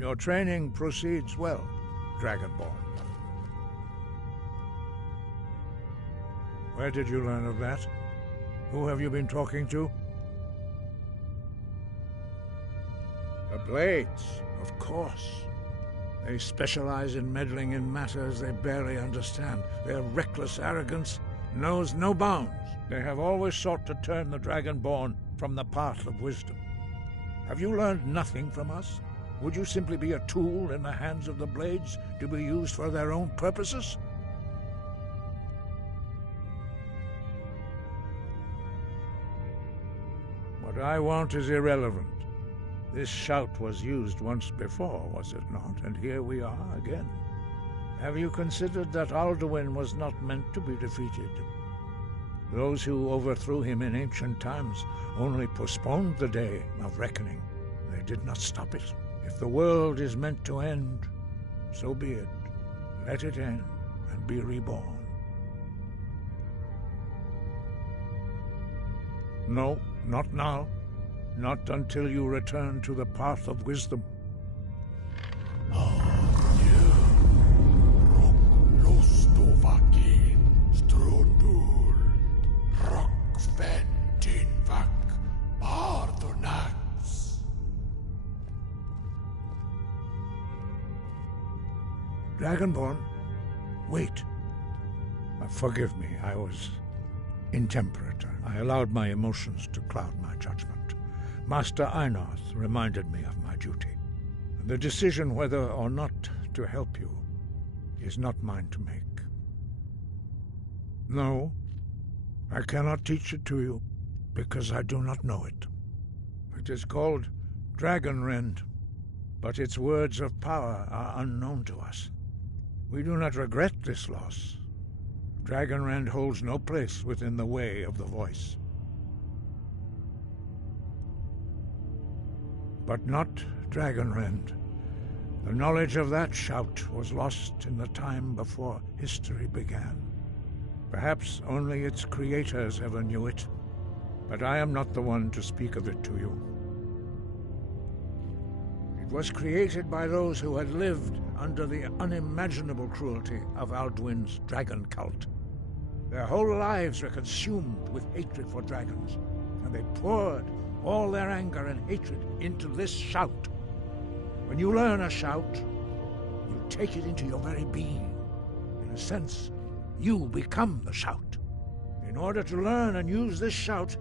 Your training proceeds well, Dragonborn. Where did you learn of that? Who have you been talking to? The Blades, of course. They specialize in meddling in matters they barely understand. Their reckless arrogance knows no bounds. They have always sought to turn the Dragonborn from the path of wisdom. Have you learned nothing from us? Would you simply be a tool in the hands of the Blades to be used for their own purposes? What I want is irrelevant. This shout was used once before, was it not? And here we are again. Have you considered that Alduin was not meant to be defeated? Those who overthrew him in ancient times only postponed the day of reckoning. They did not stop it. If the world is meant to end, so be it. Let it end and be reborn. No, not now. Not until you return to the path of wisdom. Dragonborn, wait. Forgive me, I was intemperate. I allowed my emotions to cloud my judgment. Master Einarth reminded me of my duty. The decision whether or not to help you is not mine to make. No, I cannot teach it to you, because I do not know it. It is called Dragonrend, but its words of power are unknown to us. We do not regret this loss. Dragonrend holds no place within the way of the voice. But not Dragonrend. The knowledge of that shout was lost in the time before history began. Perhaps only its creators ever knew it, but I am not the one to speak of it to you. It was created by those who had lived under the unimaginable cruelty of Alduin's dragon cult. Their whole lives were consumed with hatred for dragons, and they poured all their anger and hatred into this shout. When you learn a shout, you take it into your very being. In a sense, you become the shout. In order to learn and use this shout,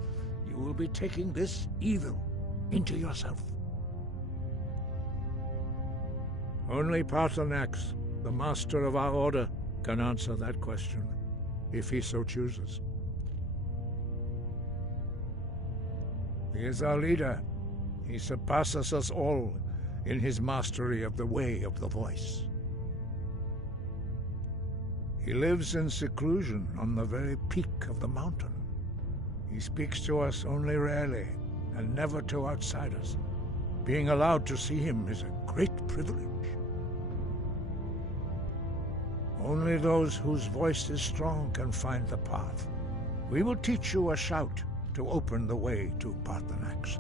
you will be taking this evil into yourself. Only Paarthurnax, the master of our order, can answer that question, if he so chooses. He is our leader. He surpasses us all in his mastery of the way of the voice. He lives in seclusion on the very peak of the mountain. He speaks to us only rarely, and never to outsiders. Being allowed to see him is a great privilege. Only those whose voice is strong can find the path. We will teach you a shout to open the way to Paarthurnax.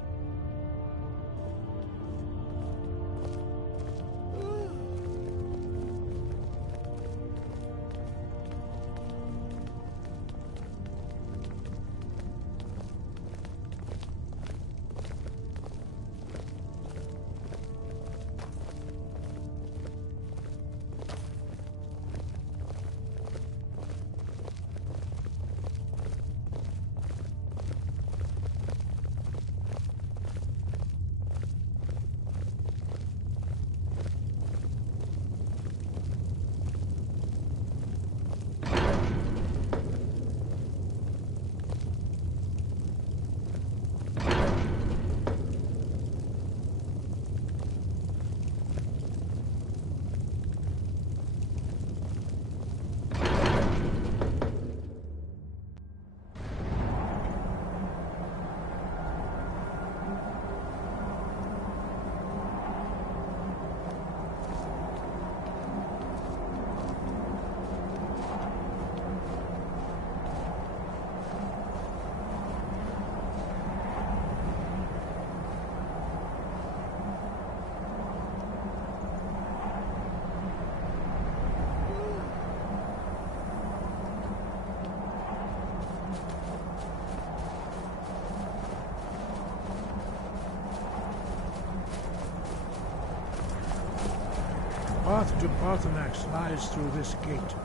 path to Parthenax lies through this gate.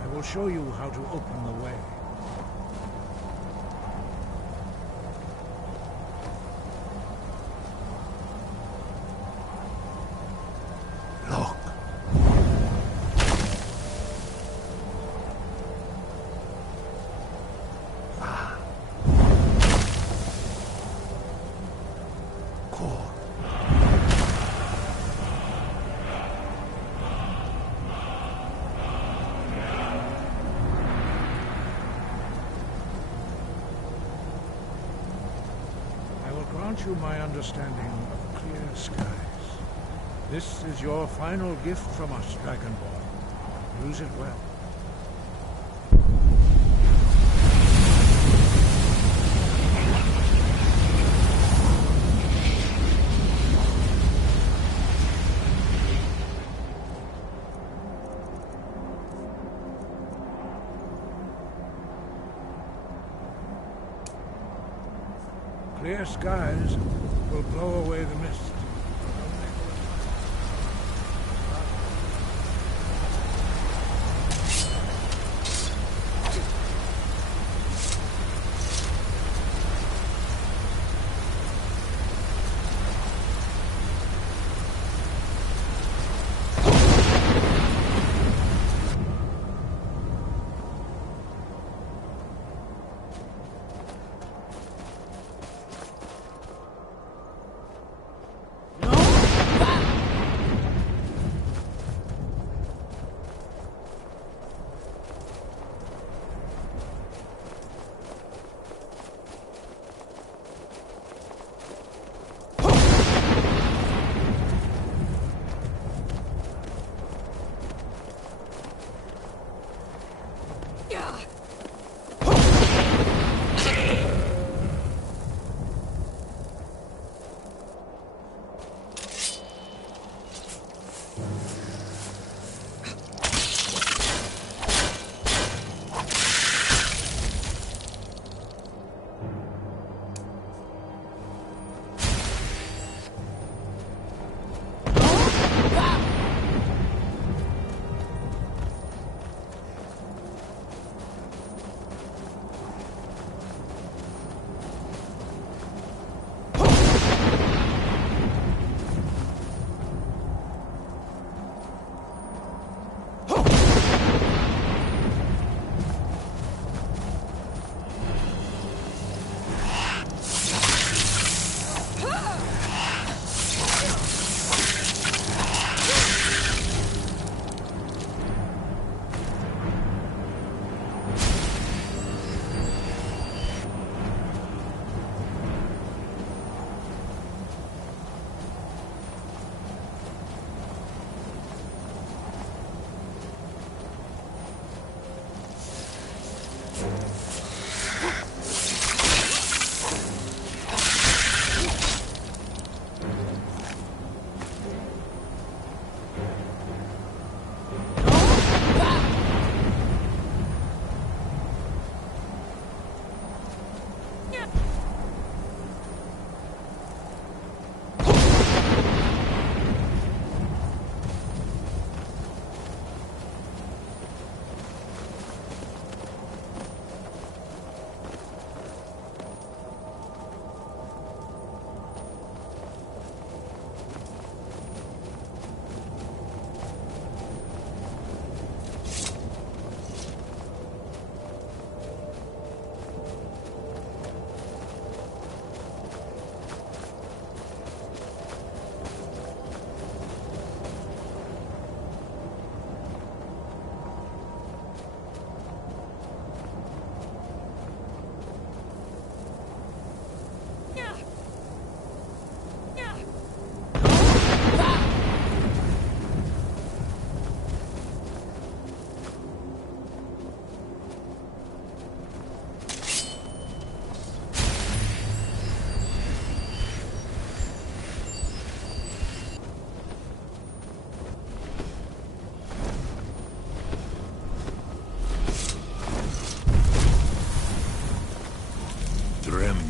I will show you how to open the way. Look. Gore. Grant you my understanding of clear skies. This is your final gift from us, Dragonborn. Use it well. Clear skies will blow away the mist.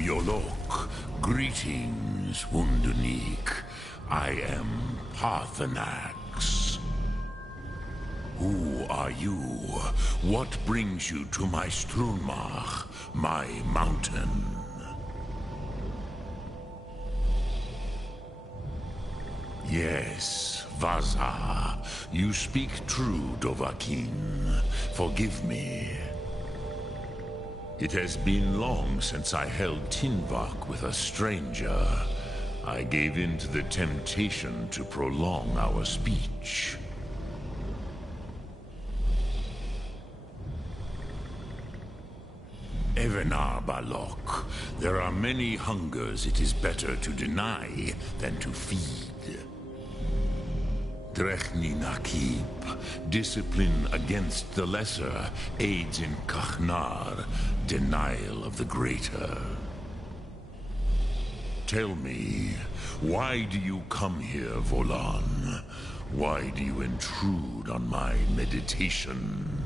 Yolok, greetings, Wunderneek. I am Parthenax. Who are you? What brings you to my Strunmach, my mountain? Yes, Vaza. You speak true, Dovahkiin. Forgive me. It has been long since I held Tinvak with a stranger. I gave in to the temptation to prolong our speech. Evenar Balok, there are many hungers it is better to deny than to feed. Drechni Nakib, discipline against the lesser, aids in Kachnar, denial of the greater. Tell me, why do you come here, Volan? Why do you intrude on my meditation?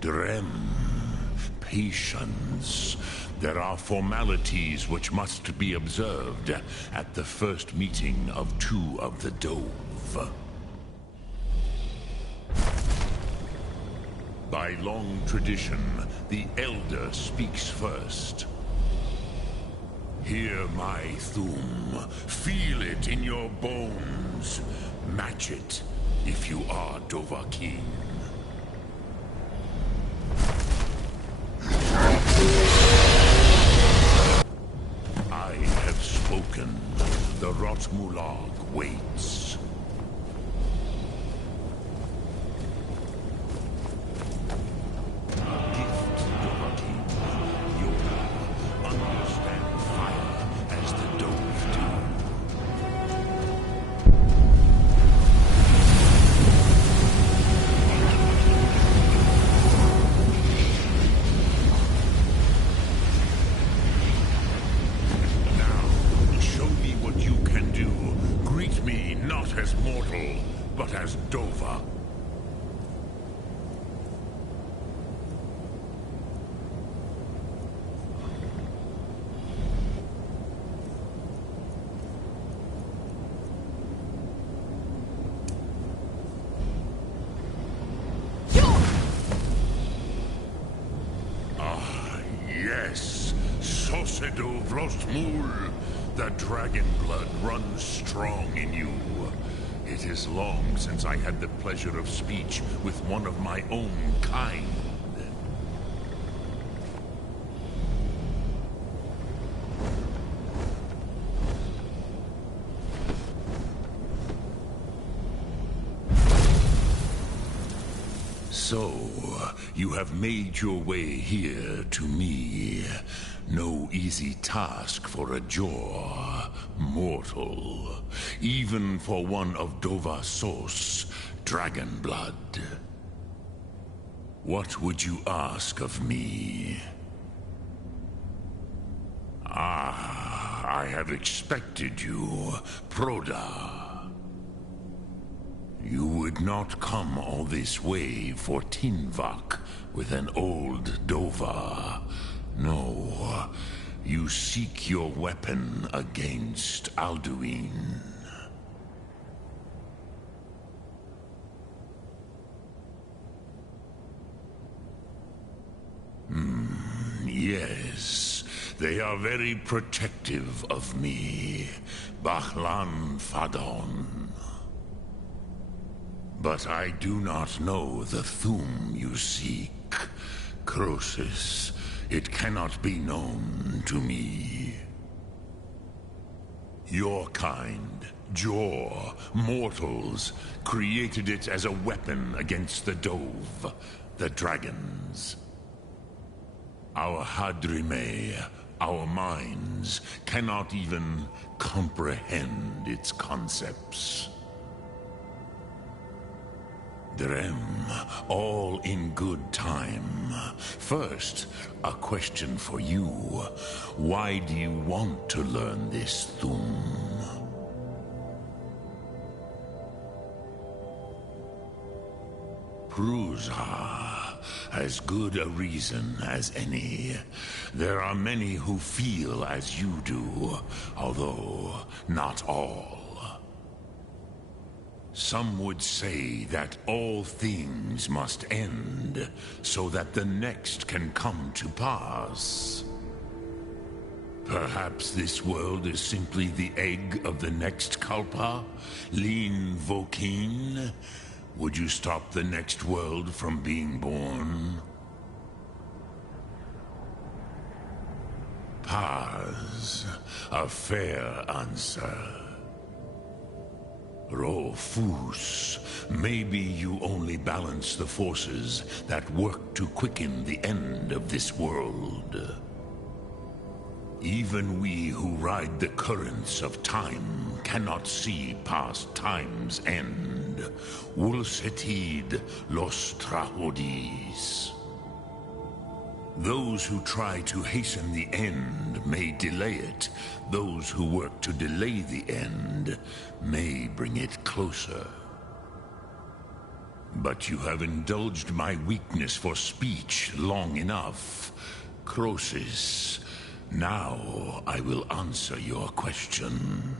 Drem. Patience. There are formalities which must be observed at the first meeting of two of the Dove. By long tradition, the Elder speaks first. Hear my Thum. Feel it in your bones. Match it if you are Dovahkiin. I have spoken. The Rotmulag waits. A gift, Dovahkiin. You understand fire as the Dove do. As mortal, but as Dova. Ah, yes. Sosedo Vrostmul. The dragon blood runs strong in you. It is long since I had the pleasure of speech with one of my own kind. So, you have made your way here to me. No easy task for a Jor, mortal. Even for one of Dova Sos, dragon blood. What would you ask of me? Ah, I have expected you, Proda. You would not come all this way for Tinvak with an old Dova. No, you seek your weapon against Alduin. Yes, they are very protective of me, Bachlan Fadon. But I do not know the Thum you seek, Croesus. It cannot be known to me. Your kind, Jor, mortals, created it as a weapon against the Dove, the dragons. Our Hadrime, our minds, cannot even comprehend its concepts. Drem, all in good time. First, a question for you. Why do you want to learn this Thum? Prusa, as good a reason as any. There are many who feel as you do, although not all. Some would say that all things must end, so that the next can come to pass. Perhaps this world is simply the egg of the next Kalpa, Lin Vokin. Would you stop the next world from being born? Paz, a fair answer. Rofus, maybe you only balance the forces that work to quicken the end of this world. Even we who ride the currents of time cannot see past time's end. Wulsetid los trahodis. Those who try to hasten the end may delay it. Those who work to delay the end may bring it closer. But you have indulged my weakness for speech long enough. Croesus, now I will answer your question.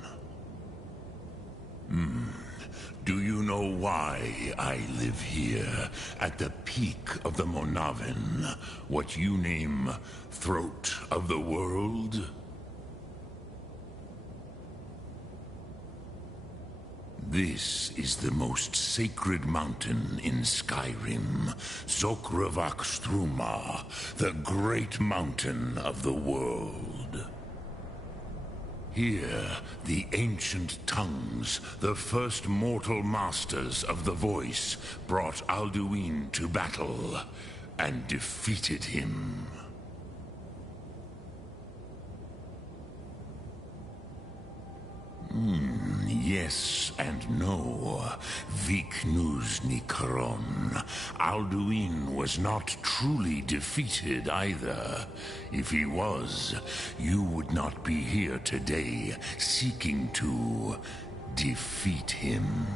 Do you know why I live here, at the peak of the Monavin, what you name Throat of the World? This is the most sacred mountain in Skyrim, Zokravakstruma, the great mountain of the world. Here, the ancient tongues, the first mortal masters of the voice, brought Alduin to battle and defeated him. Yes and no. Viknus Nikaron. Alduin was not truly defeated either. If he was, you would not be here today seeking to defeat him.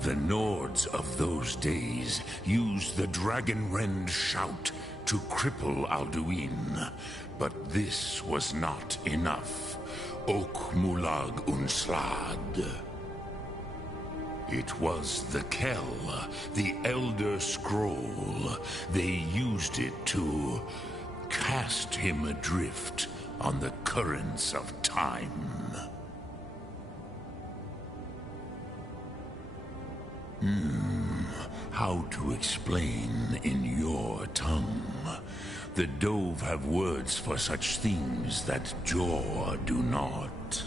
The Nords of those days used the Dragonrend shout to cripple Alduin, but this was not enough. Ok Mulag Unslad. It was the Kell, the Elder Scroll. They used it to cast him adrift on the currents of time. How to explain in your tongue? The Dove have words for such things that Jor do not.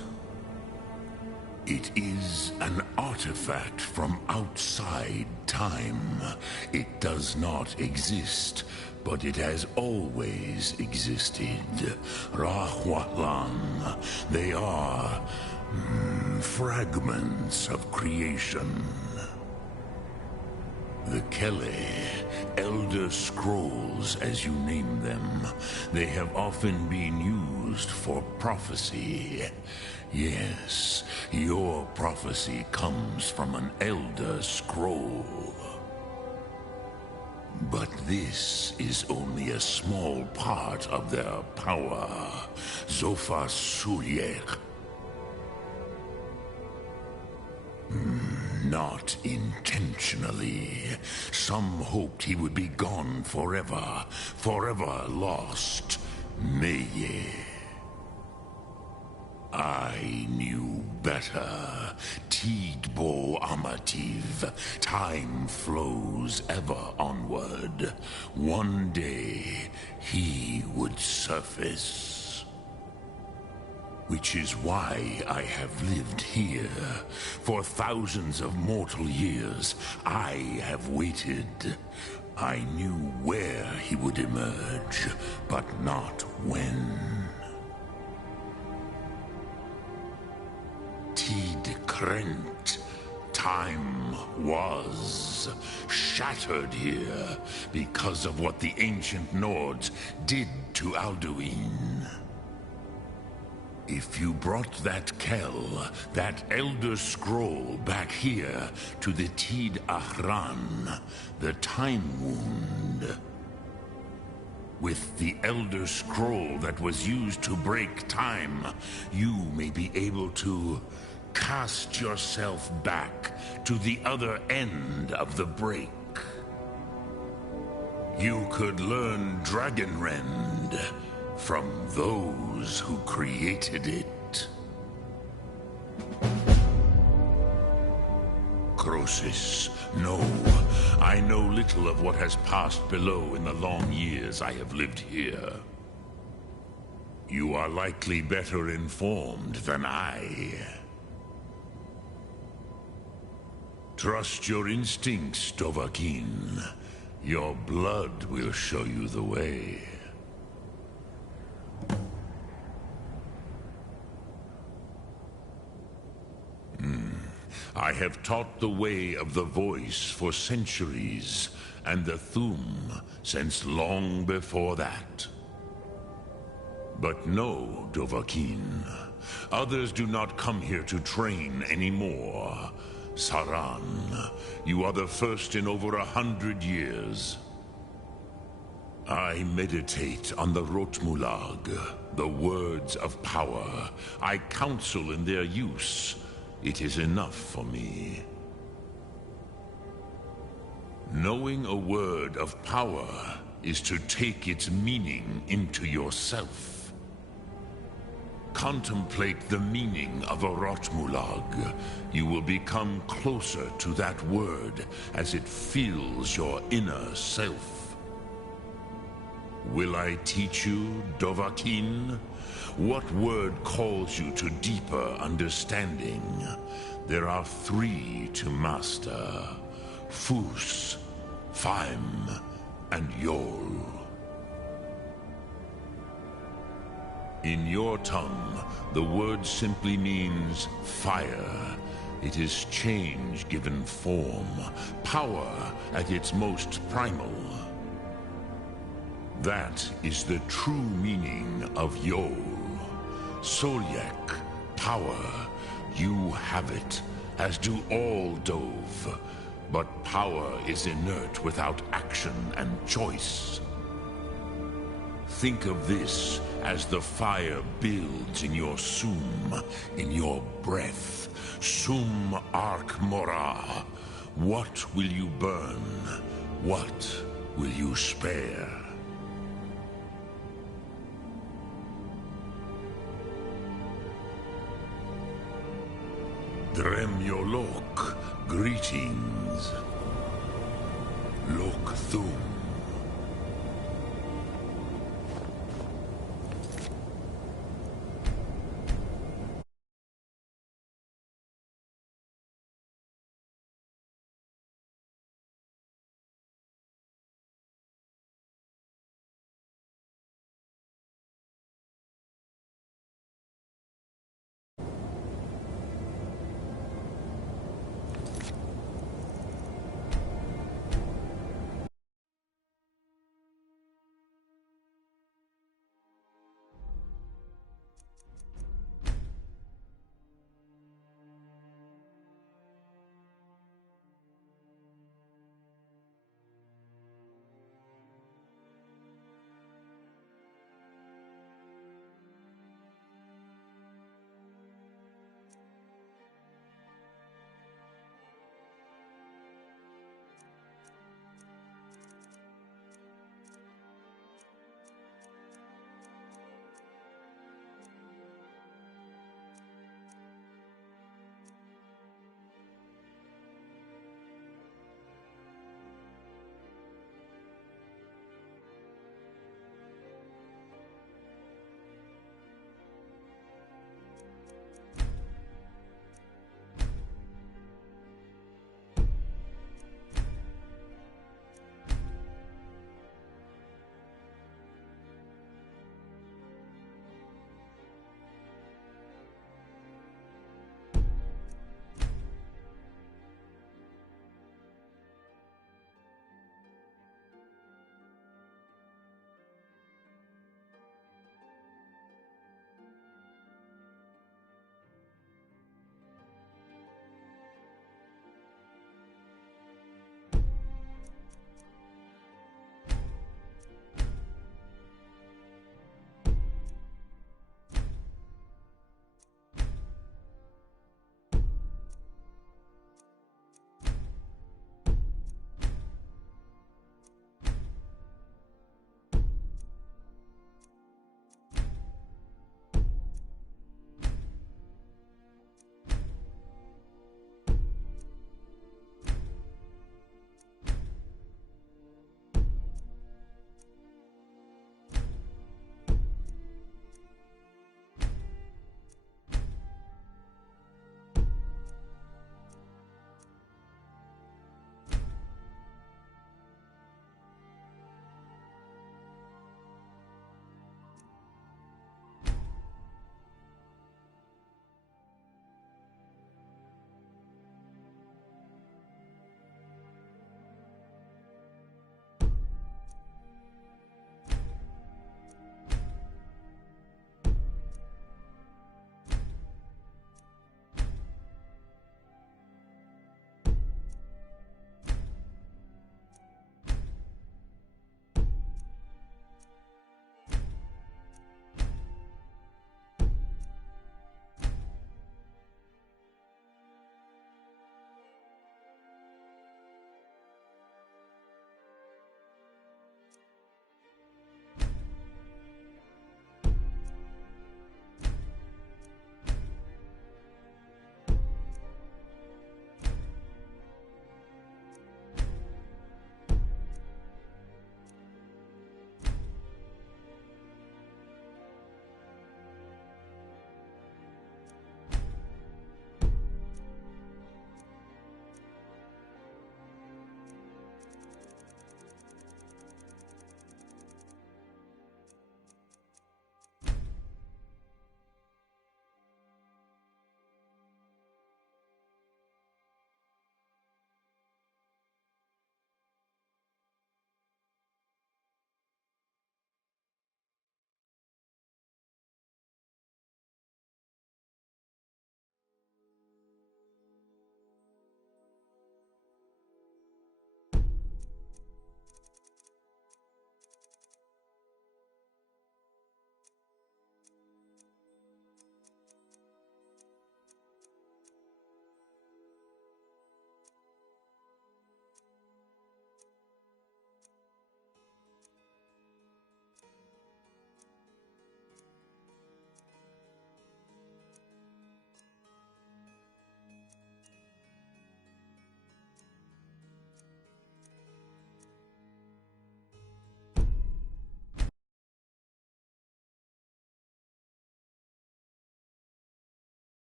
It is an artifact from outside time. It does not exist, but it has always existed. Rahwatlan. They are fragments of creation. The Kele, Elder Scrolls as you name them, they have often been used for prophecy. Yes, your prophecy comes from an Elder Scroll. But this is only a small part of their power. Zofa Sulyek. Not intentionally. Some hoped he would be gone forever, forever lost. Meye. I knew better. Tidbo Amativ. Time flows ever onward. One day, he would surface. Which is why I have lived here. For thousands of mortal years, I have waited. I knew where he would emerge, but not when. Tid Krent. Time was shattered here because of what the ancient Nords did to Alduin. If you brought that Kell, that Elder Scroll back here to the Tid Ahran, the Time Wound, with the Elder Scroll that was used to break time, you may be able to cast yourself back to the other end of the break. You could learn Dragonrend from those who created it. Croesus, no. I know little of what has passed below in the long years I have lived here. You are likely better informed than I. Trust your instincts, Dovahkiin. Your blood will show you the way. I have taught the way of the voice for centuries, and the Thu'um since long before that. But no, Dovahkiin. Others do not come here to train anymore. Saran, you are the first in over 100 years. I meditate on the Rotmulag, the words of power. I counsel in their use. It is enough for me. Knowing a word of power is to take its meaning into yourself. Contemplate the meaning of a Rotmulag. You will become closer to that word as it fills your inner self. Will I teach you, Dovahkiin? What word calls you to deeper understanding? There are 3 to master: Fus, Faim, and Yol. In your tongue, the word simply means fire. It is change given form, power at its most primal. That is the true meaning of Yol. Solyek, power. You have it, as do all Dove. But power is inert without action and choice. Think of this as the fire builds in your Sum, in your breath. Sum Ark Morah. What will you burn? What will you spare? Dremyolok, greetings. Lok Thum.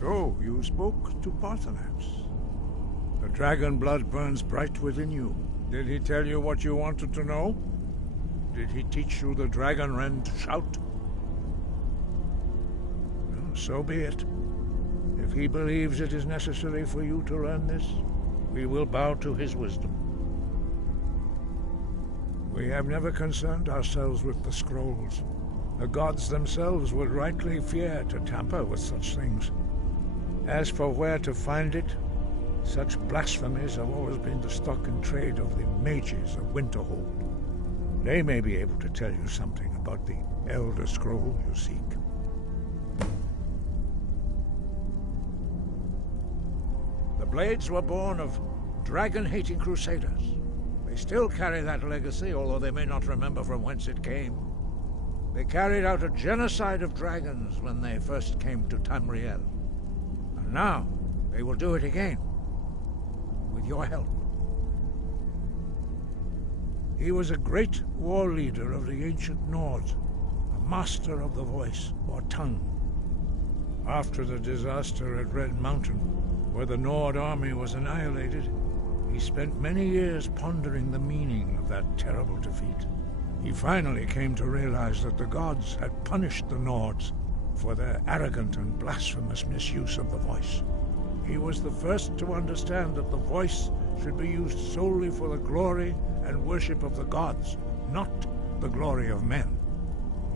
So, you spoke to Parthenax. The dragon blood burns bright within you. Did he tell you what you wanted to know? Did he teach you the dragon rend shout? Well, so be it. If he believes it is necessary for you to learn this, we will bow to his wisdom. We have never concerned ourselves with the scrolls. The gods themselves would rightly fear to tamper with such things. As for where to find it, such blasphemies have always been the stock and trade of the mages of Winterhold. They may be able to tell you something about the Elder Scroll you seek. The Blades were born of dragon-hating crusaders. They still carry that legacy, although they may not remember from whence it came. They carried out a genocide of dragons when they first came to Tamriel. And now, they will do it again. With your help. He was a great war leader of the ancient Nords, a master of the voice, or tongue. After the disaster at Red Mountain, where the Nord army was annihilated, he spent many years pondering the meaning of that terrible defeat. He finally came to realize that the gods had punished the Nords for their arrogant and blasphemous misuse of the voice. He was the first to understand that the voice should be used solely for the glory and worship of the gods, not the glory of men.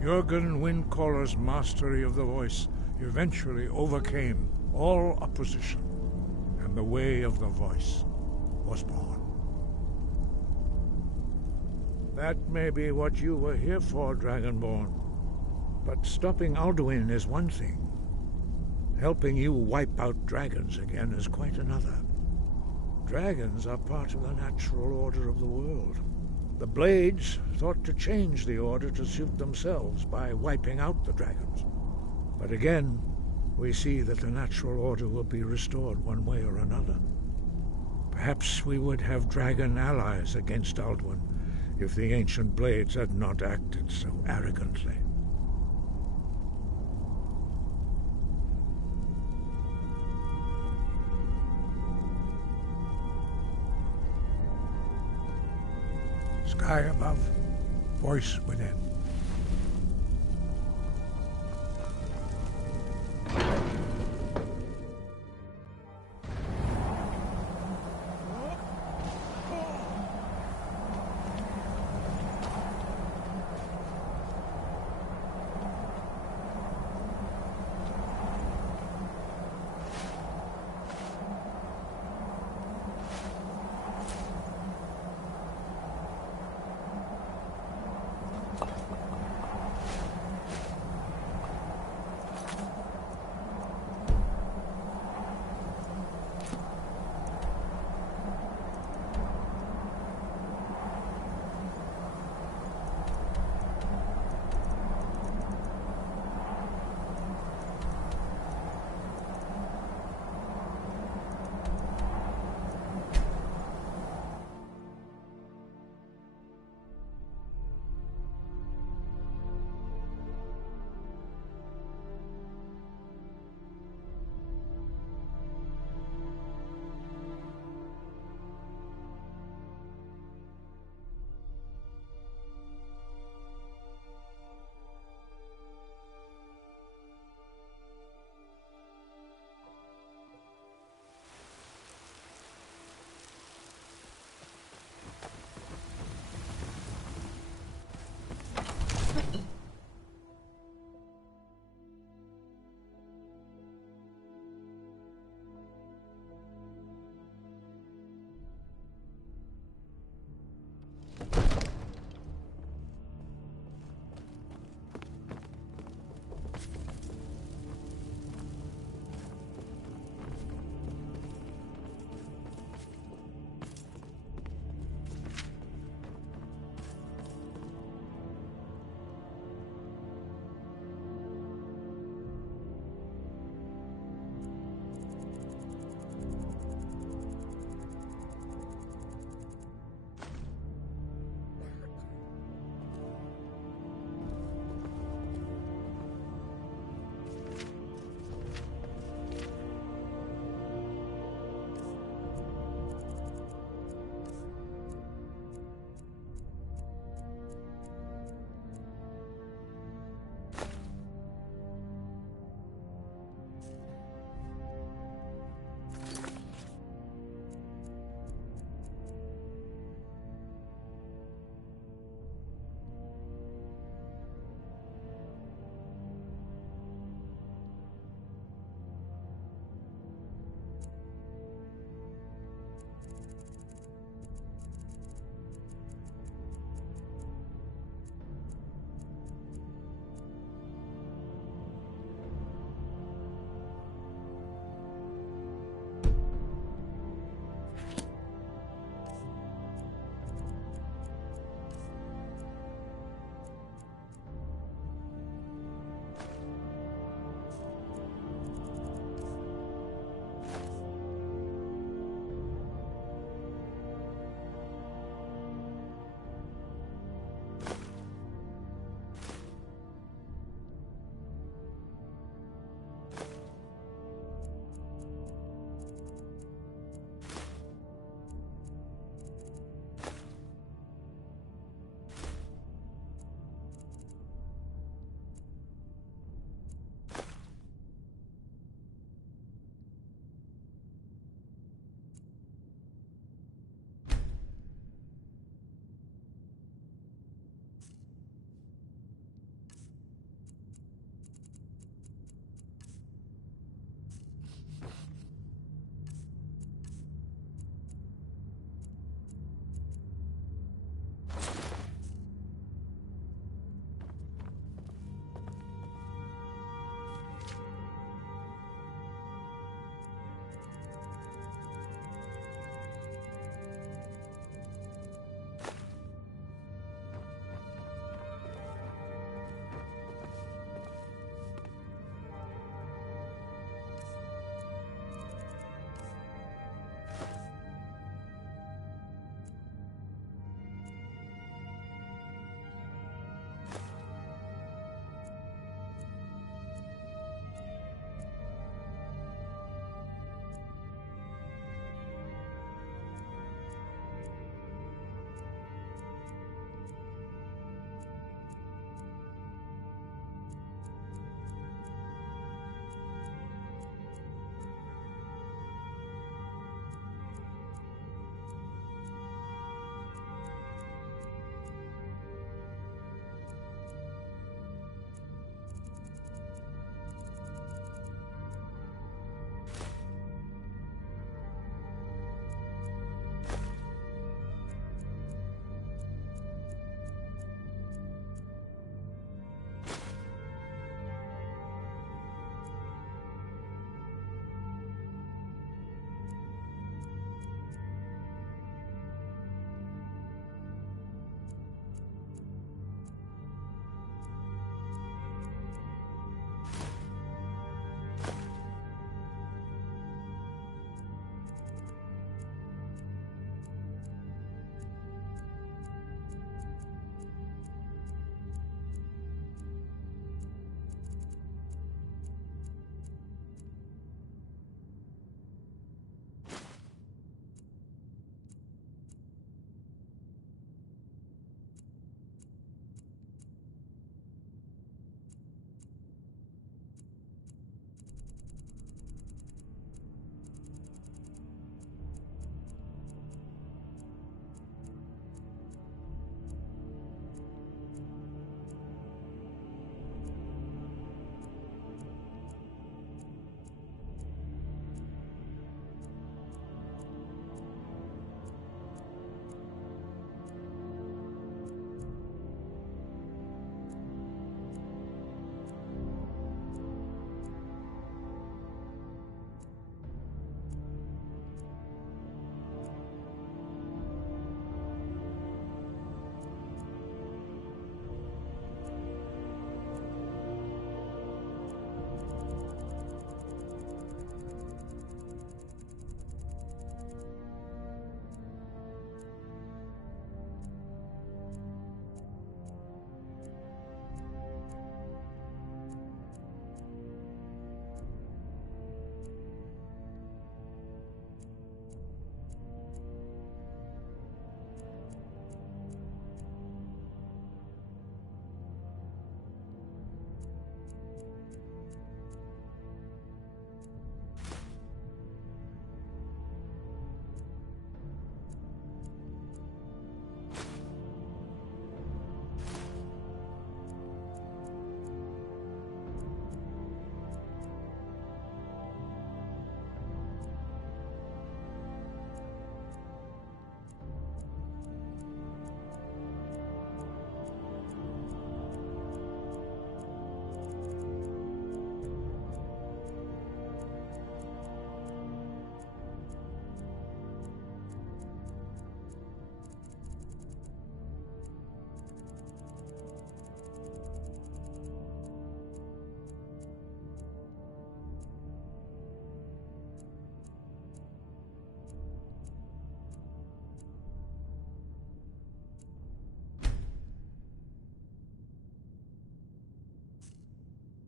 Jürgen Windcaller's mastery of the voice eventually overcame all opposition, and the way of the voice was born. That may be what you were here for, Dragonborn. But stopping Alduin is one thing. Helping you wipe out dragons again is quite another. Dragons are part of the natural order of the world. The Blades thought to change the order to suit themselves by wiping out the dragons. But again, we see that the natural order will be restored one way or another. Perhaps we would have dragon allies against Alduin if the ancient Blades had not acted so arrogantly. Sky above, voice within.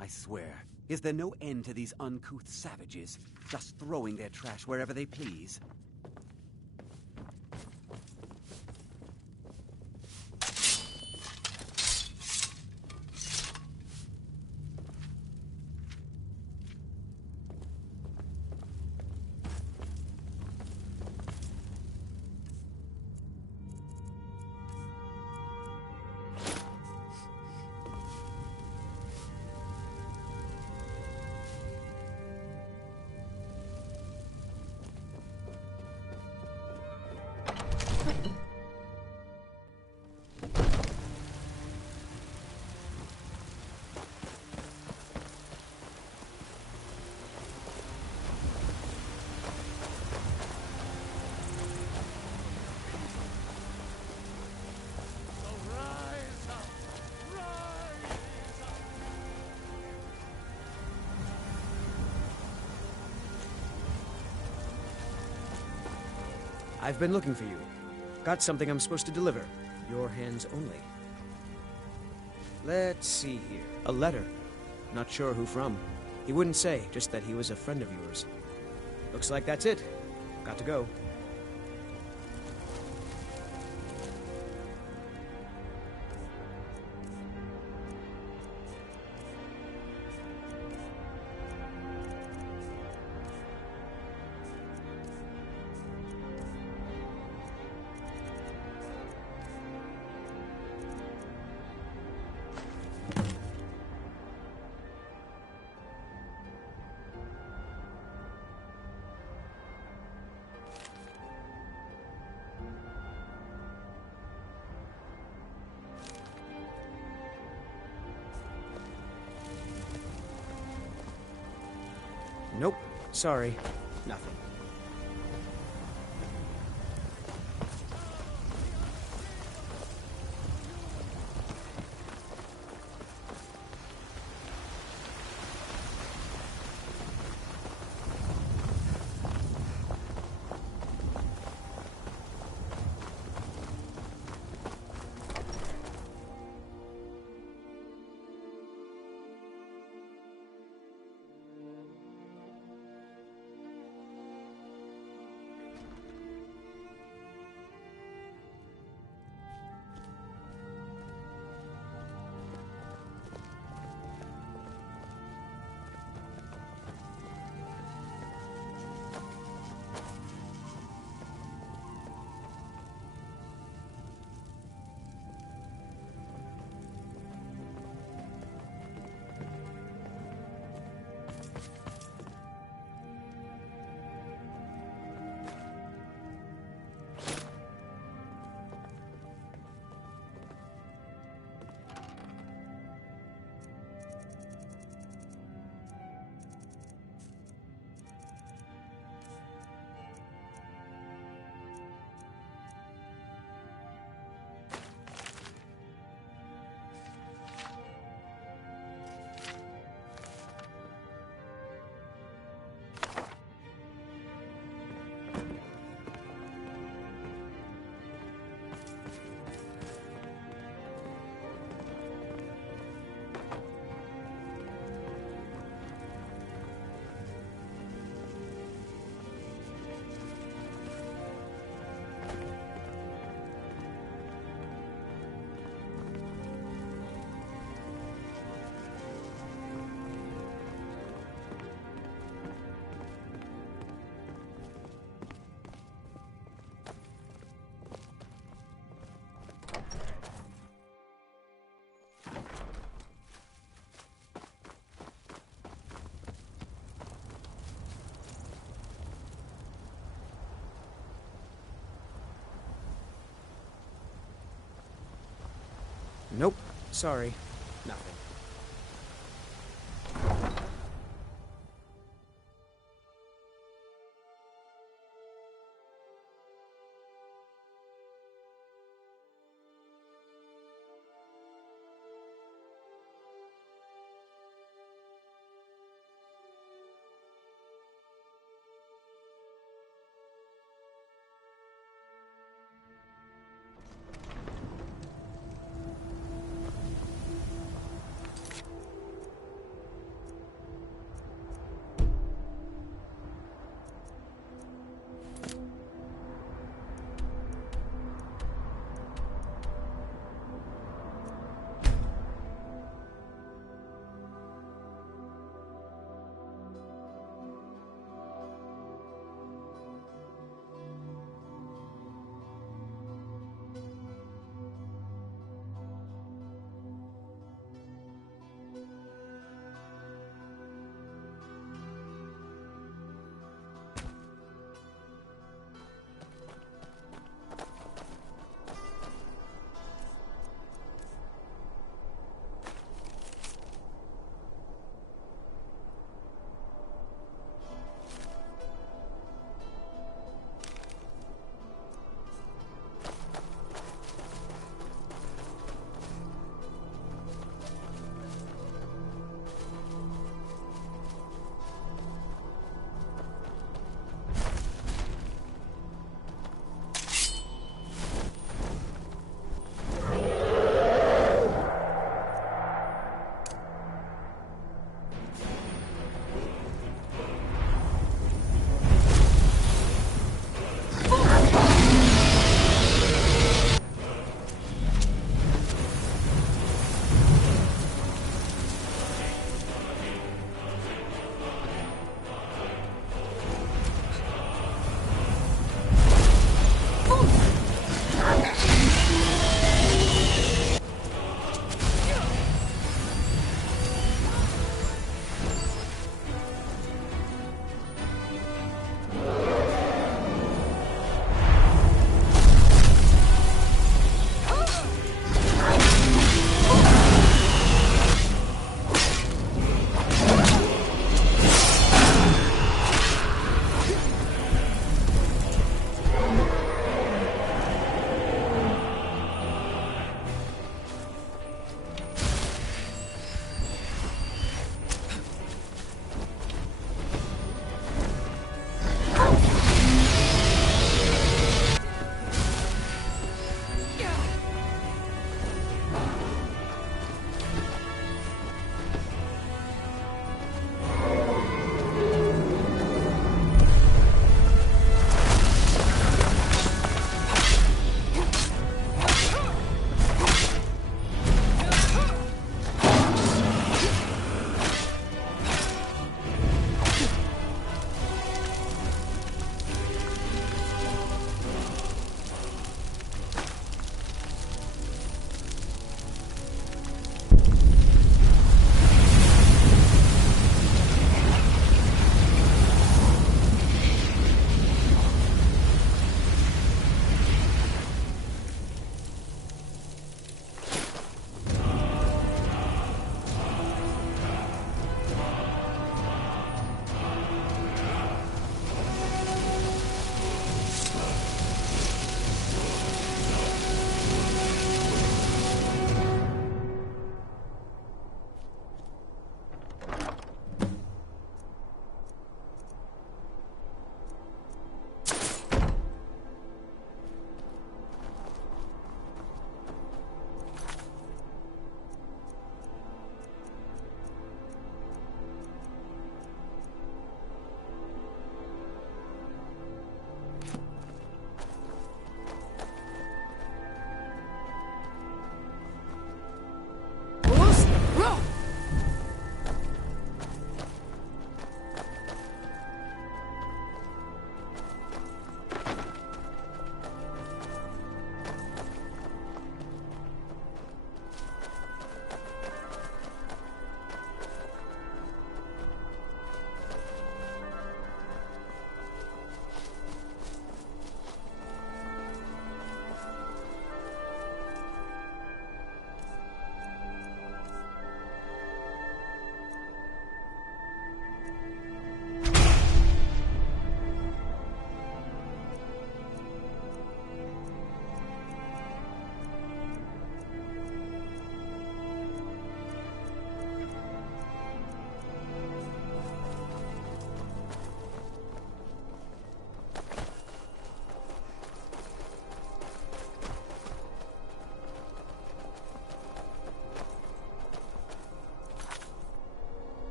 I swear, is there no end to these uncouth savages, just throwing their trash wherever they please? I've been looking for you. Got something I'm supposed to deliver. Your hands only. Let's see here. A letter. Not sure who from. He wouldn't say, just that he was a friend of yours. Looks like that's it. Got to go. Nope. Sorry. Nothing. Nope. Sorry. Nothing.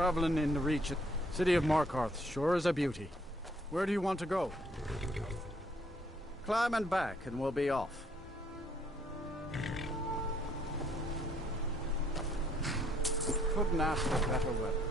traveling in the Reach. City of Markarth sure is a beauty. Where do you want to go? Climb and back, and we'll be off. Couldn't ask for better weather.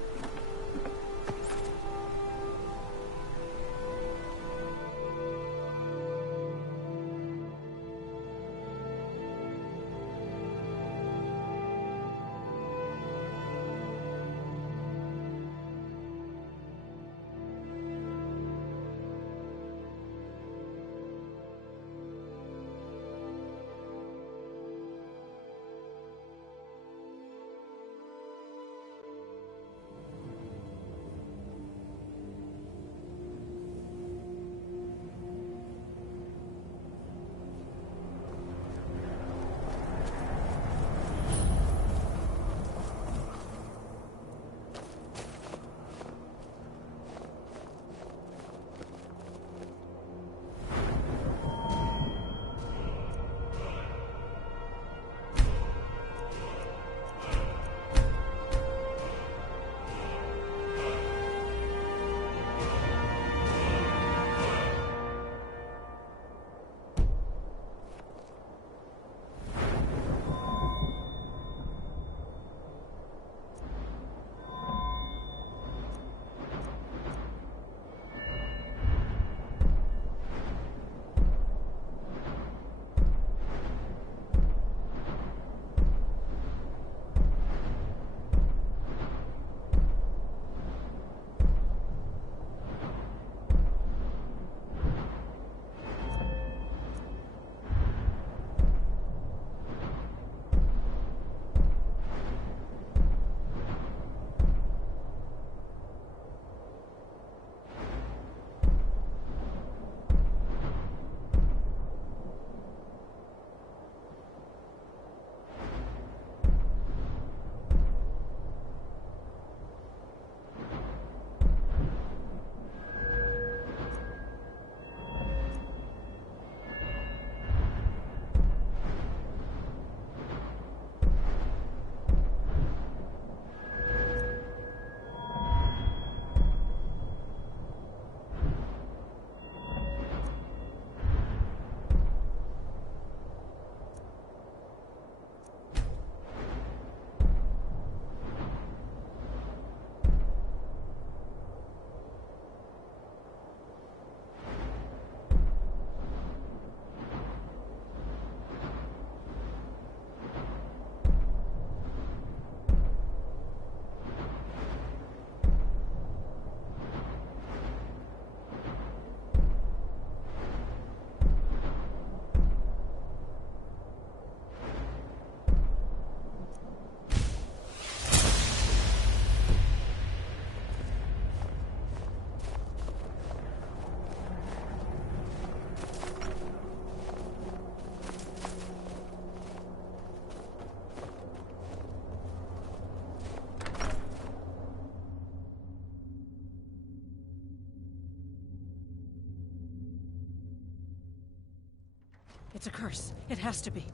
It's a curse. It has to be.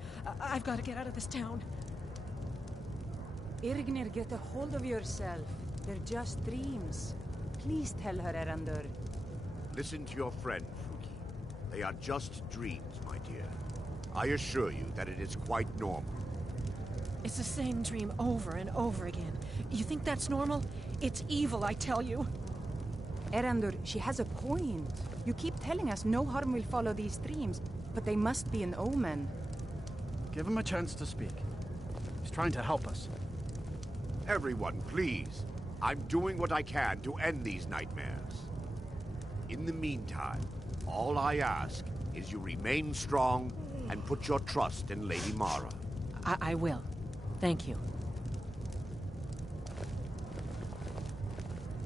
I've got to get out of this town. Irgnir, get a hold of yourself. They're just dreams. Please tell her, Erandur. Listen to your friend, Fruki. They are just dreams, my dear. I assure you that it is quite normal. It's the same dream over and over again. You think that's normal? It's evil, I tell you. Erandur, she has a point. You keep telling us no harm will follow these dreams, but they must be an omen. Give him a chance to speak. He's trying to help us. Everyone, please. I'm doing what I can to end these nightmares. In the meantime, all I ask is you remain strong and put your trust in Lady Mara. I will. Thank you.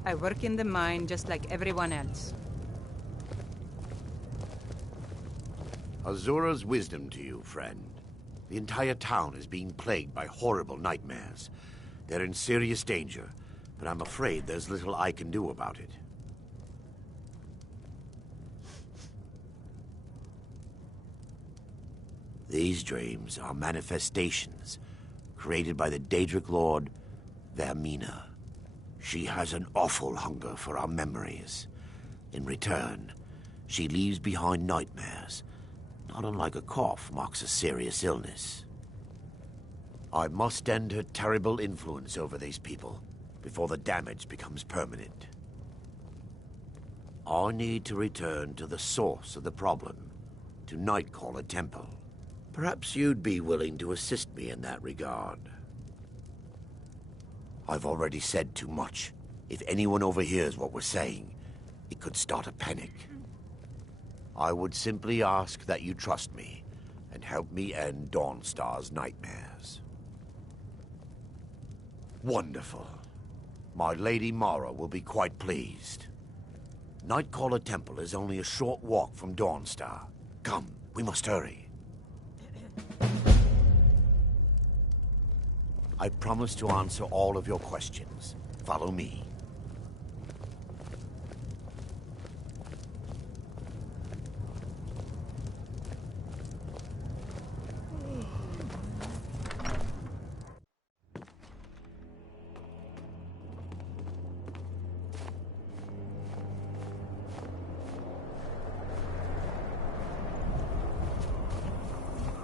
I work in the mine just like everyone else. Azura's wisdom to you, friend. The entire town is being plagued by horrible nightmares. They're in serious danger, but I'm afraid there's little I can do about it. These dreams are manifestations created by the Daedric Lord, Vermina. She has an awful hunger for our memories. In return, she leaves behind nightmares, not unlike a cough marks a serious illness. I must end her terrible influence over these people before the damage becomes permanent. I need to return to the source of the problem, to Nightcaller Temple. Perhaps you'd be willing to assist me in that regard. I've already said too much. If anyone overhears what we're saying, it could start a panic. I would simply ask that you trust me and help me end Dawnstar's nightmares. Wonderful. My Lady Mara will be quite pleased. Nightcaller Temple is only a short walk from Dawnstar. Come, we must hurry. I promise to answer all of your questions. Follow me.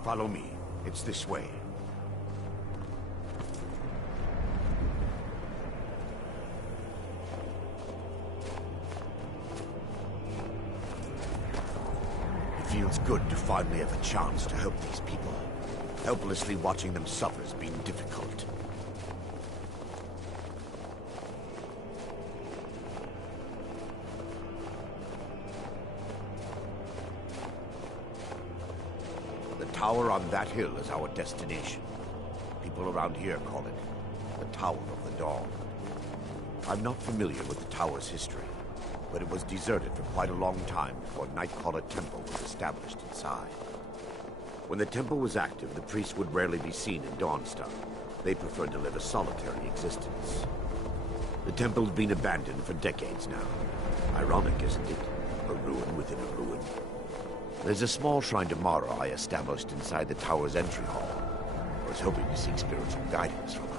Follow me. It's this way. It feels good to finally have a chance to help these people. Helplessly watching them suffer has been difficult. The tower on that hill is our destination. People around here call it the Tower of the Dawn. I'm not familiar with the tower's history, but it was deserted for quite a long time before Nightcaller Temple was established inside. When the temple was active, the priests would rarely be seen in Dawnstar. They preferred to live a solitary existence. The temple's been abandoned for decades now. Ironic, isn't it? A ruin within a ruin. There's a small shrine to Mara I established inside the tower's entry hall. I was hoping to seek spiritual guidance from her.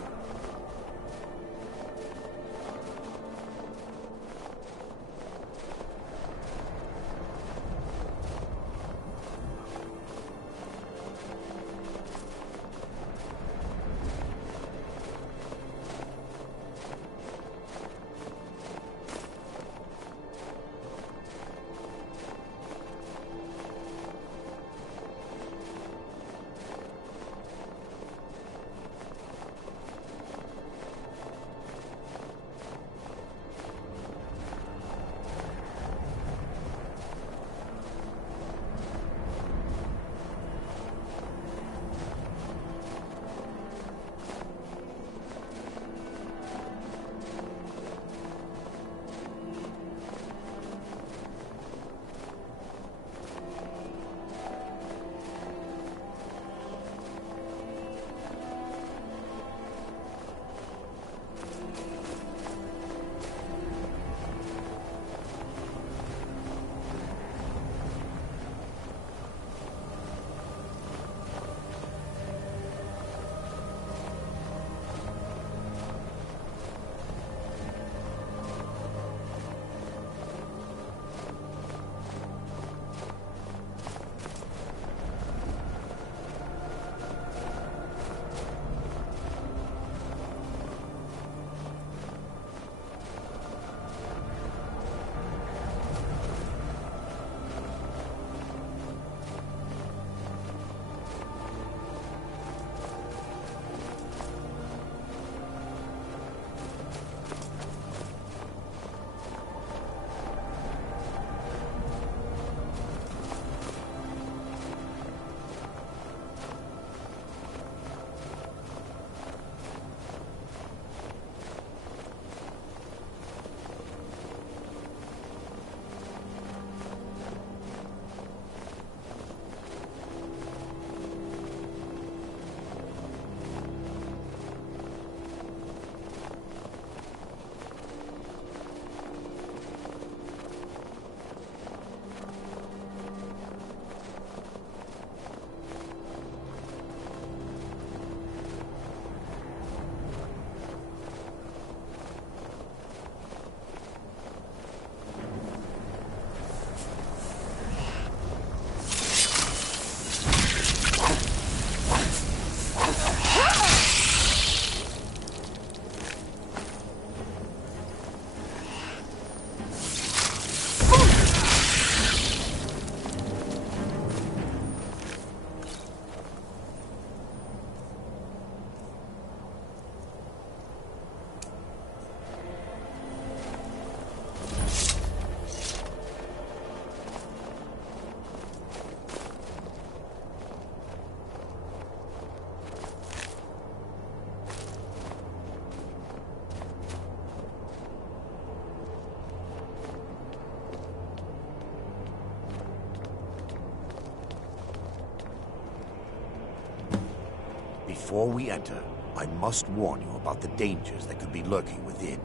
Before we enter, I must warn you about the dangers that could be lurking within.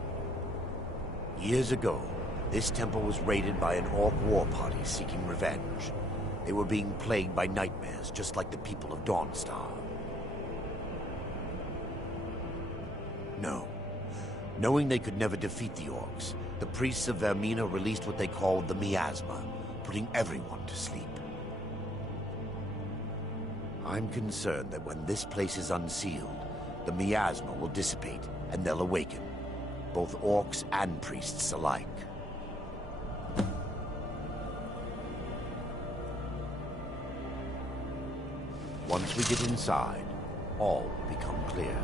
Years ago, this temple was raided by an orc war party seeking revenge. They were being plagued by nightmares, just like the people of Dawnstar. No. Knowing they could never defeat the orcs, the priests of Vermina released what they called the miasma, putting everyone to sleep. I'm concerned that when this place is unsealed, the miasma will dissipate and they'll awaken, both orcs and priests alike. Once we get inside, all will become clear.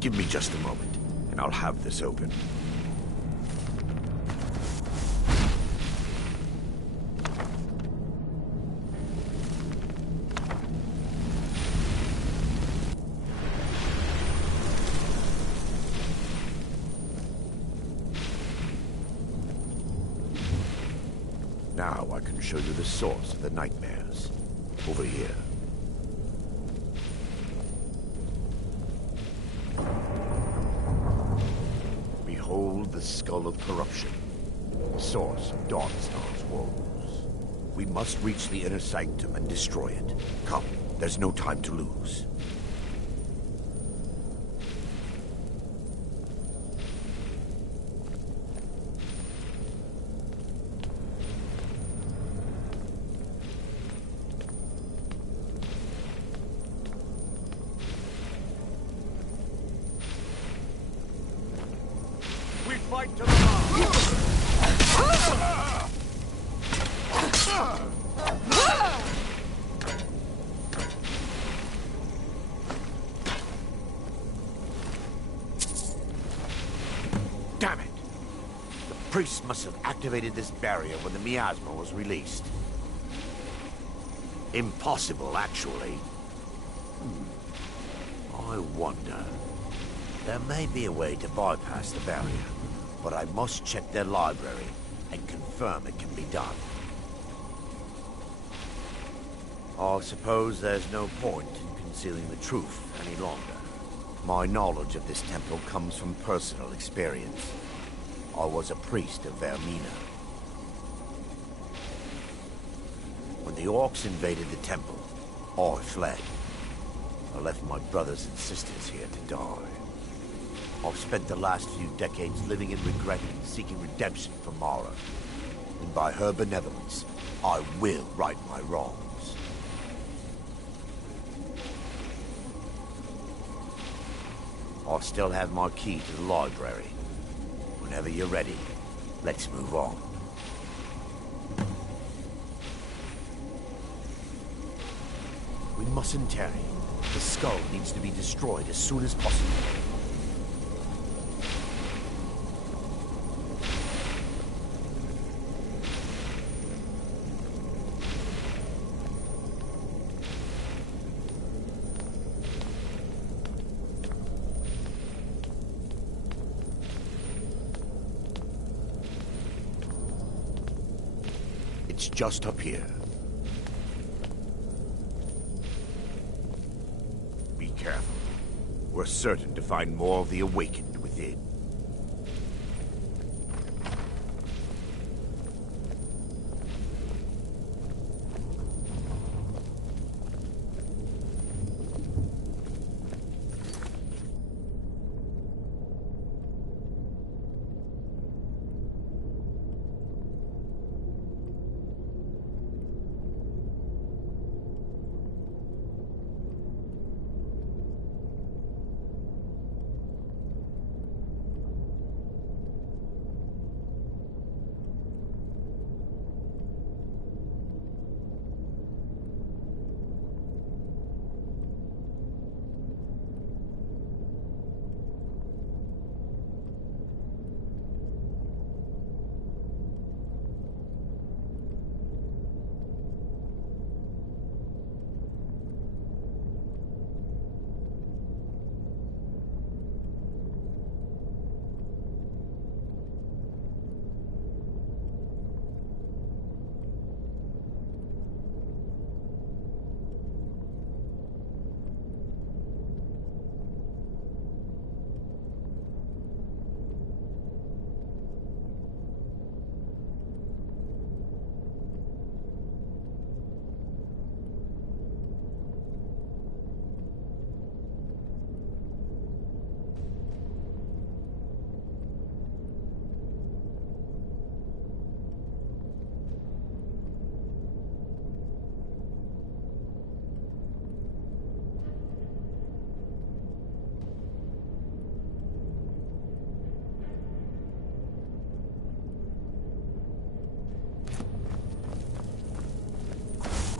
Give me just a moment, and I'll have this open. Now I can show you the source of the nightmares. Over here. Behold the Skull of Corruption, the source of Dawnstar's woes. We must reach the inner sanctum and destroy it. Come, there's no time to lose. Fight to the last. Damn it! The priests must have activated this barrier when the miasma was released. Impossible, actually. I wonder. There may be a way to bypass the barrier, but I must check their library and confirm it can be done. I suppose there's no point in concealing the truth any longer. My knowledge of this temple comes from personal experience. I was a priest of Vermina. When the orcs invaded the temple, I fled. I left my brothers and sisters here to die. I've spent the last few decades living in regret and seeking redemption from Mara. And by her benevolence, I will right my wrongs. I still have my key to the library. Whenever you're ready, let's move on. We mustn't tarry. The skull needs to be destroyed as soon as possible. It's just up here. Be careful. We're certain to find more of the awakened within.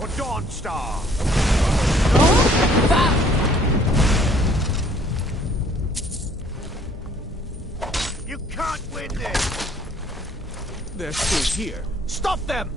for Dawnstar! You can't win this! They're still here. Stop them!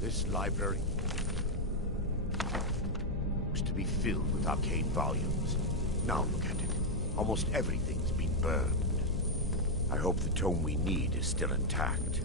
This library used to be filled with arcane volumes. Now look at it. Almost everything's been burned. I hope the tome we need is still intact.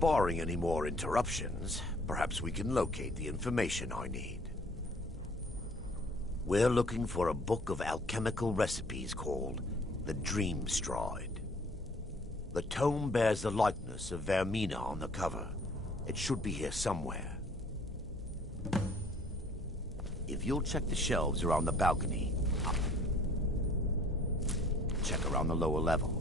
Barring any more interruptions, perhaps we can locate the information I need. We're looking for a book of alchemical recipes called the Dream Stride. The tome bears the likeness of Vermina on the cover. It should be here somewhere. If you'll check the shelves around the balcony, check around the lower level.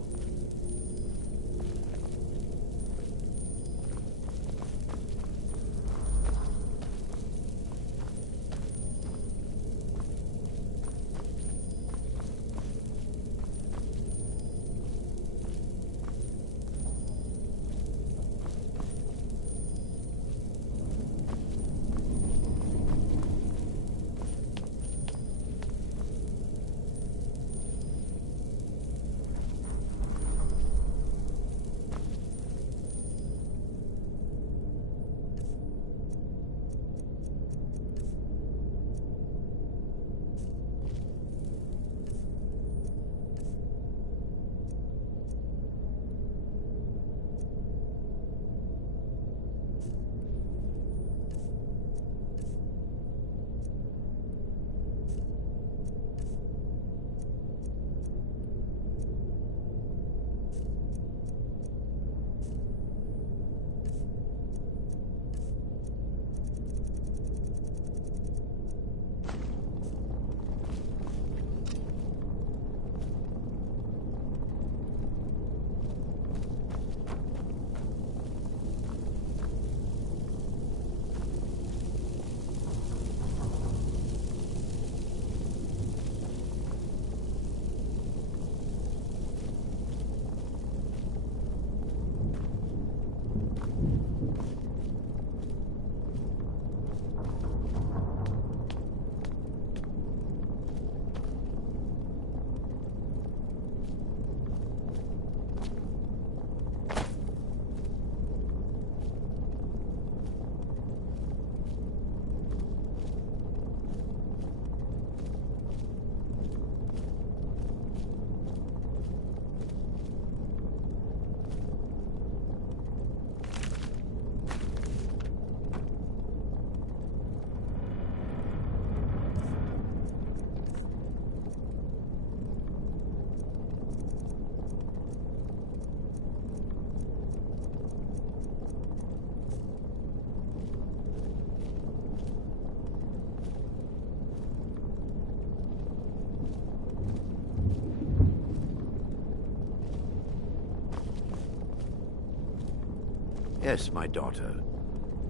Yes, my daughter.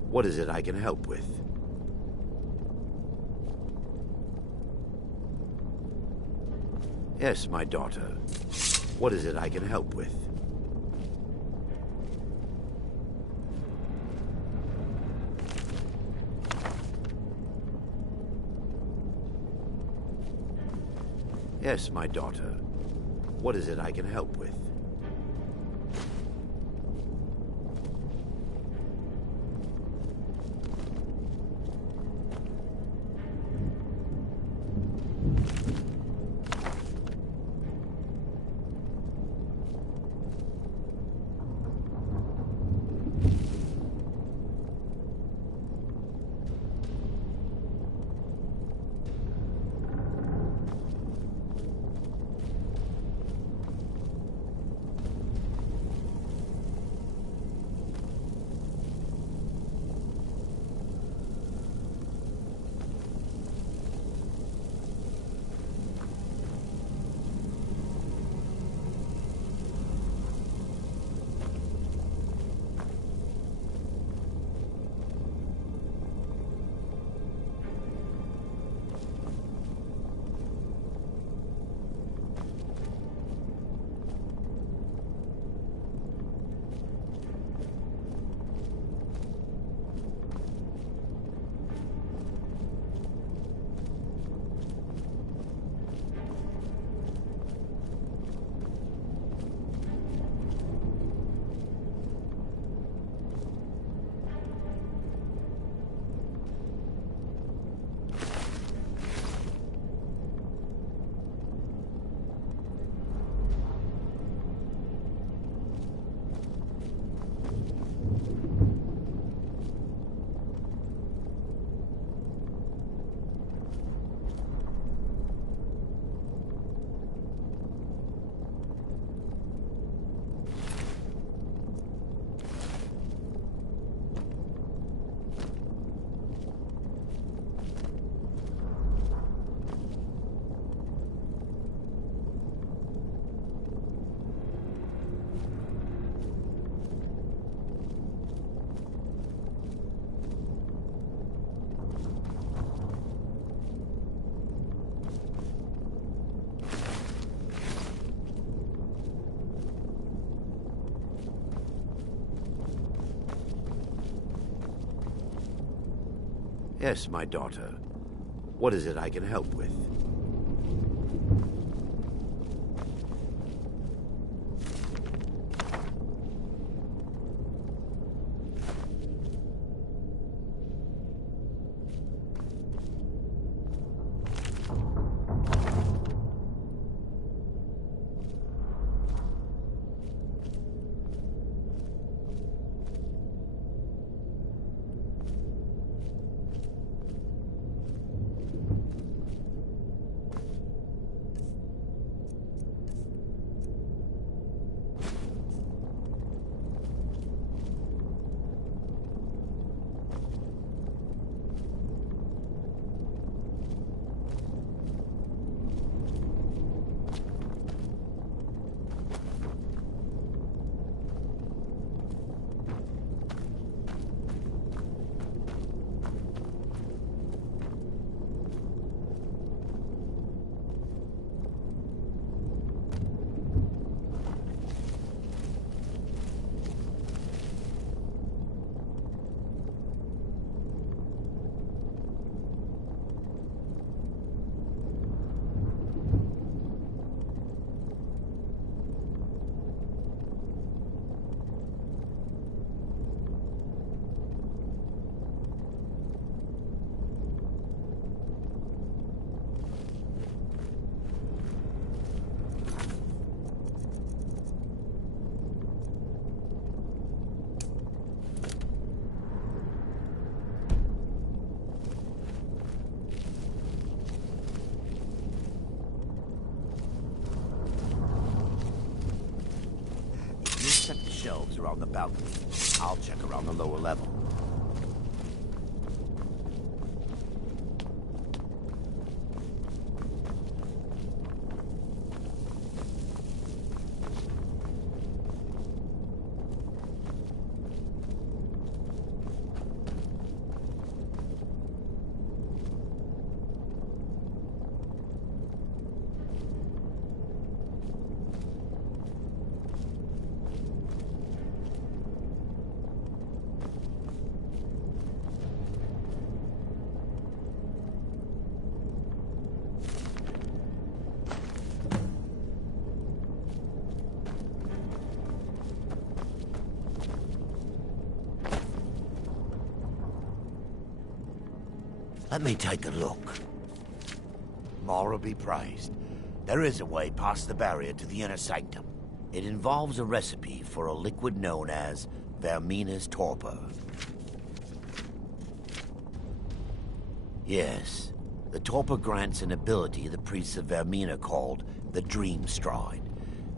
What is it I can help with? Yes, my daughter. What is it I can help with? Yes, my daughter. What is it I can help with? Yes, my daughter. What is it I can help with? Check the shelves around the balcony. I'll check around the lower level. Let me take a look. Mara be praised. There is a way past the barrier to the inner sanctum. It involves a recipe for a liquid known as Vermina's torpor. Yes, the torpor grants an ability the priests of Vermina called the Dream Stride,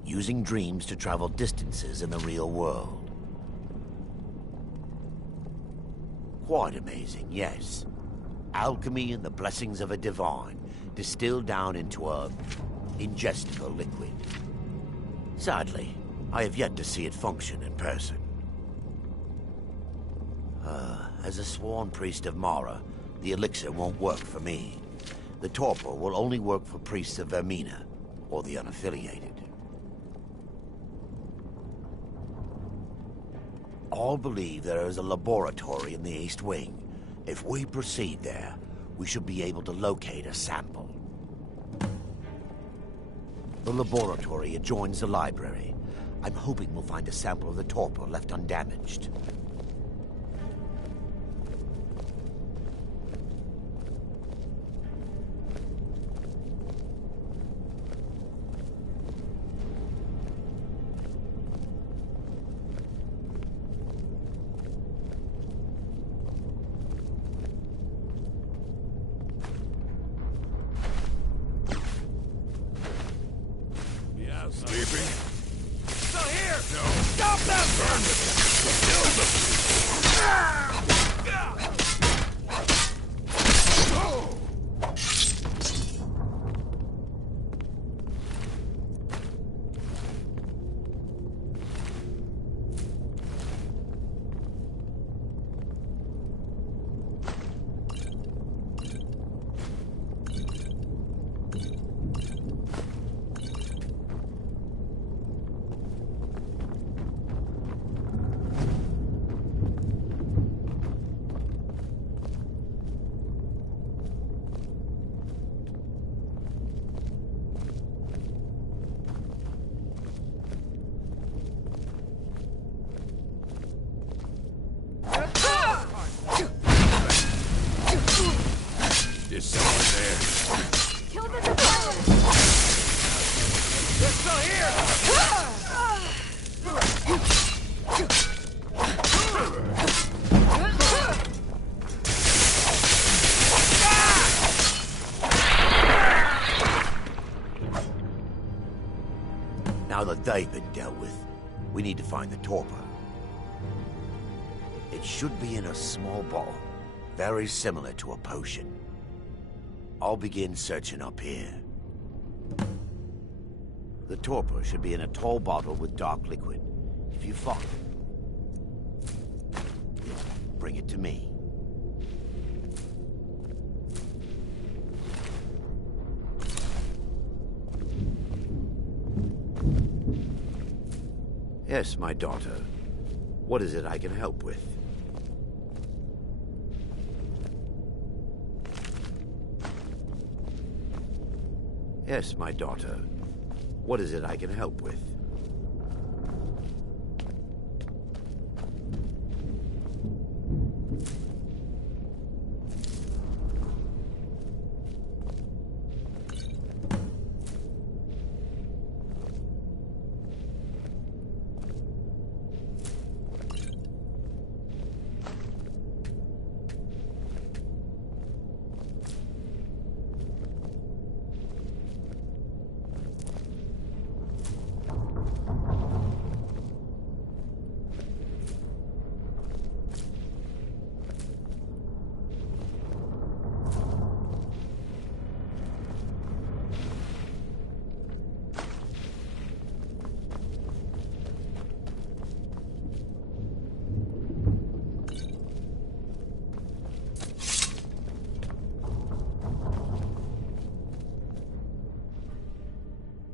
using dreams to travel distances in the real world. Quite amazing, yes. Alchemy and the blessings of a divine, distilled down into a ingestible liquid. Sadly, I have yet to see it function in person. As a sworn priest of Mara, the elixir won't work for me. The torpor will only work for priests of Vermina, or the unaffiliated. All believe there is a laboratory in the East Wing. If we proceed there, we should be able to locate a sample. The laboratory adjoins the library. I'm hoping we'll find a sample of the torpor left undamaged. Sleeping? Still here! No. Stop them! Burn them! Kill them! Is someone there? Kill the defenders! They're still here! Now that they've been dealt with, we need to find the torpor. It should be in a small bottle, very similar to a potion. I'll begin searching up here. The torpor should be in a tall bottle with dark liquid. If you find it, bring it to me. Yes, my daughter. What is it I can help with? Yes, my daughter. What is it I can help with?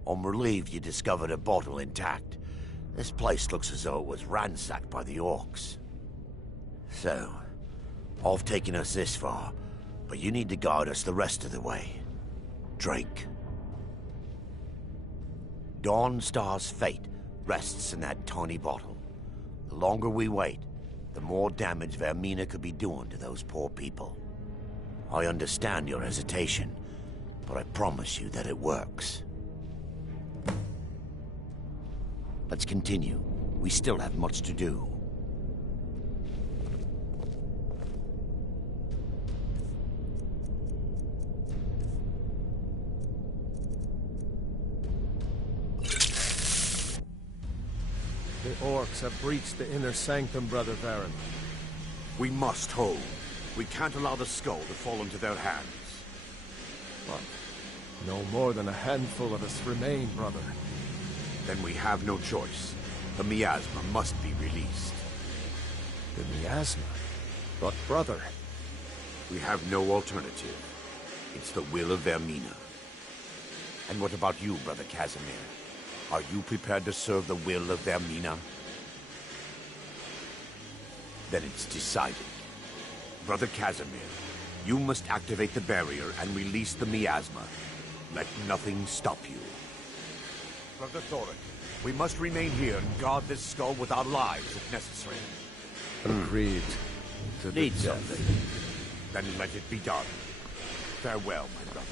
I'm relieved you discovered a bottle intact. This place looks as though it was ransacked by the orcs. So, I've taken us this far, but you need to guide us the rest of the way. Drake. Dawnstar's fate rests in that tiny bottle. The longer we wait, the more damage Vermina could be doing to those poor people. I understand your hesitation, but I promise you that it works. Let's continue. We still have much to do. The orcs have breached the inner sanctum, Brother Varen. We must hold. We can't allow the skull to fall into their hands. But no more than a handful of us remain, brother. Then we have no choice. The miasma must be released. The miasma? But brother... We have no alternative. It's the will of Vermina. And what about you, Brother Casimir? Are you prepared to serve the will of Vermina? Then it's decided. Brother Casimir, you must activate the barrier and release the miasma. Let nothing stop you. Brother Thoric, we must remain here and guard this skull with our lives if necessary. Agreed. Need something? Then let it be done. Farewell, my brother.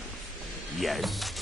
Yes.